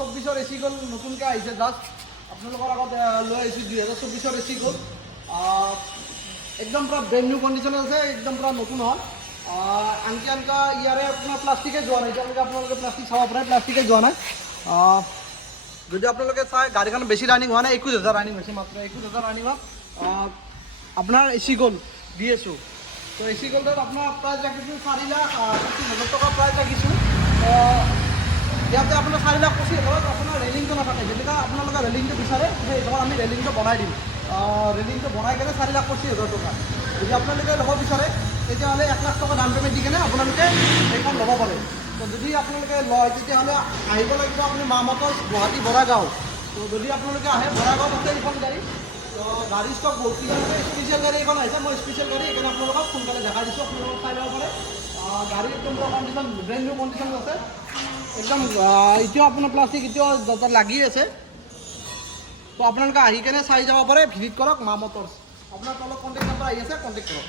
2024 AC গ'ল নতুনকৈ আহিছে জাষ্ট আপোনালোকৰ আগত লৈ আহিছোঁ 2024 এচি গ'ল একদম পূৰা ব্ৰেণ্ড নিউ কণ্ডিশ্যন আছে একদম পূৰা নতুন হয় আনকি ইয়াৰে আপোনাৰ প্লাষ্টিকে যোৱা নাই এতিয়ালৈকে আপোনালোকে প্লাষ্টিক চাব পাৰে প্লাষ্টিকে যোৱা নাই যদি আপোনালোকে চাই গাড়ীখন বেছি ৰানিং হোৱা নাই 21,000 ৰানিং হৈছে মাত্ৰ 21,000 ৰানিং হোৱা আপোনাৰ এচি গ'ল দি আছোঁ তো এচি গ'লটোত আপোনাৰ প্ৰাইচ ৰাখিছোঁ 4,25,000 টকা প্ৰাইচ ৰাখিছোঁ ইয়াতে আপোনাৰ 4,25,000 আপোনাৰ ৰেলিংটো নাথাকে যেনেকৈ আপোনালোকে ৰেলিংটো বিচাৰে সেই হিচাপত আমি ৰেলিংটো বনাই দিম ৰেলিংটো বনাই কেনে 4,25,000 টকা যদি আপোনালোকে ল'ব বিচাৰে তেতিয়াহ'লে 1 লাখ টকা ডাউন পে'মেণ্ট দি কেনে আপোনালোকে সেইখন ল'ব পাৰে তো যদি আপোনালোকে লয় তেতিয়াহ'লে আহিব লাগিব আপুনি মামতৰ গুৱাহাটী বৰাগাঁও তো যদি আপোনালোকে আহে বৰাগাঁৱত আছে এইখন গাড়ী তো গাড়ী ষ্টক বহুত কিমান আছে স্পেচিয়েল গাড়ী এখন আহিছে মই স্পেচিয়েল গাড়ী সেইকাৰণে আপোনালোকক সোনকালে দেখাই দিছোঁ আপোনালোকক চাই ল'ব পাৰে গাড়ী একদম পুৰা কণ্ডিশ্যন ব্ৰেণ্ড নিউ কণ্ডিশ্যন আছে একদম এতিয়াও আপোনাৰ প্লাষ্টিক এতিয়াও য'ত লাগি আছে তো আপোনালোকে আহি কেনে চাই যাব পাৰে ভিজিট কৰক মা মটৰ্ছ আপোনাৰ তলত কণ্টেক্ট নম্বৰ আহি আছে কণ্টেক্ট কৰক